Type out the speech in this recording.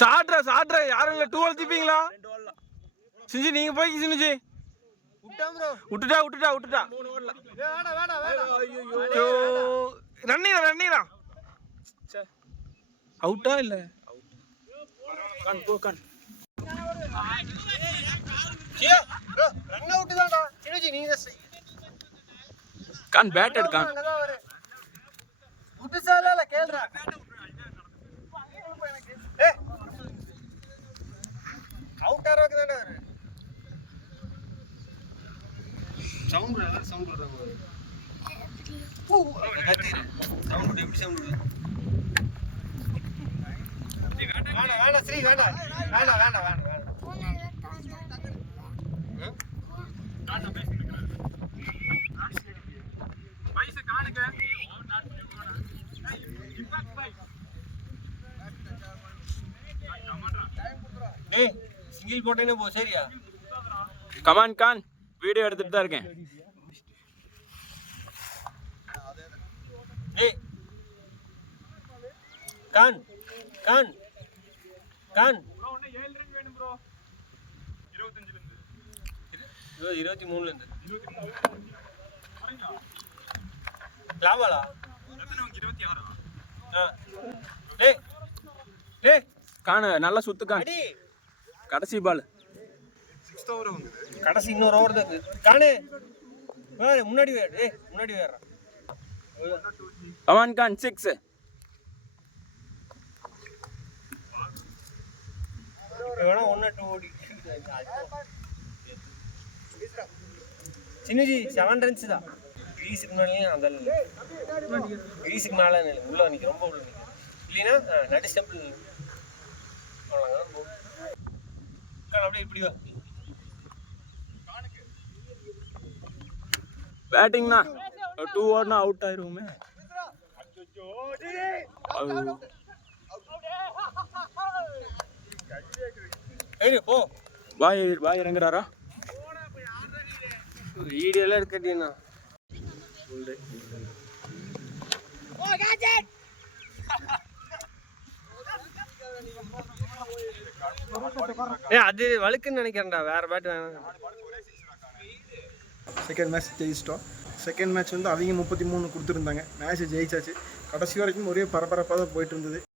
சாட்ரா யாரும் இல்ல 12 தீப்பீங்களா சிஞ்சி நீங்க போய் சிஞ்சி விட்டுட்டா ரன்னீரா அவுட்டா இல்ல கான் பேட் எடுக்கான் சிங்கிள் போட்டேனே போ சரியா கமான் கான் வீடியோ எடுத்துட்டு தான் இருக்கேன் ஏய் கான் கான் கான் ப்ரோ ஒண்ணே 7 ரன் வேணும் ப்ரோ 25 ல இருந்து 23 ல இருந்து 23 லாவாலா எத்தனை 26 டேய் டேய் கான் நல்லா சுத்து கான் கடைசி பால் 6th ஓவர் வந்து கடைசி இன்னொரு ஓவர் தான் கானே முன்னாடி வேற கமான் கான் 6 வேணா 1 2 ஓடி சின்னஜி 7 ரன்ஸ் தான் கிரீஸுக்கு மேலேயும் அதல்ல கிரீஸுக்கு மேலே உள்ள நிற்க ரொம்ப உள்ள நிற்க இல்லைன்னா நடு ஸ்டெம்பிள் அவ்வளோதான் போ அப்படியே இப்படி வா பேட்டிங்னா 2 ஓவர்னா அவுட் ஆயிருவோமே போ பாய் இறங்குறாரா வீடியோலாம் எடுக்கட்டீங்கன்னா அது வழுக்குன்னு நினைக்கிறேன்டா வேற பேட் வேணும் செகண்ட் மேட்ச் ஜெயிச்சிட்டோம் செகண்ட் மேட்ச் வந்து அவங்க 33 கொடுத்துருந்தாங்க மேட்ச் ஜெயிச்சாச்சு கடைசி வரைக்கும் ஒரே பரபரப்பாக தான் போயிட்டு இருந்தது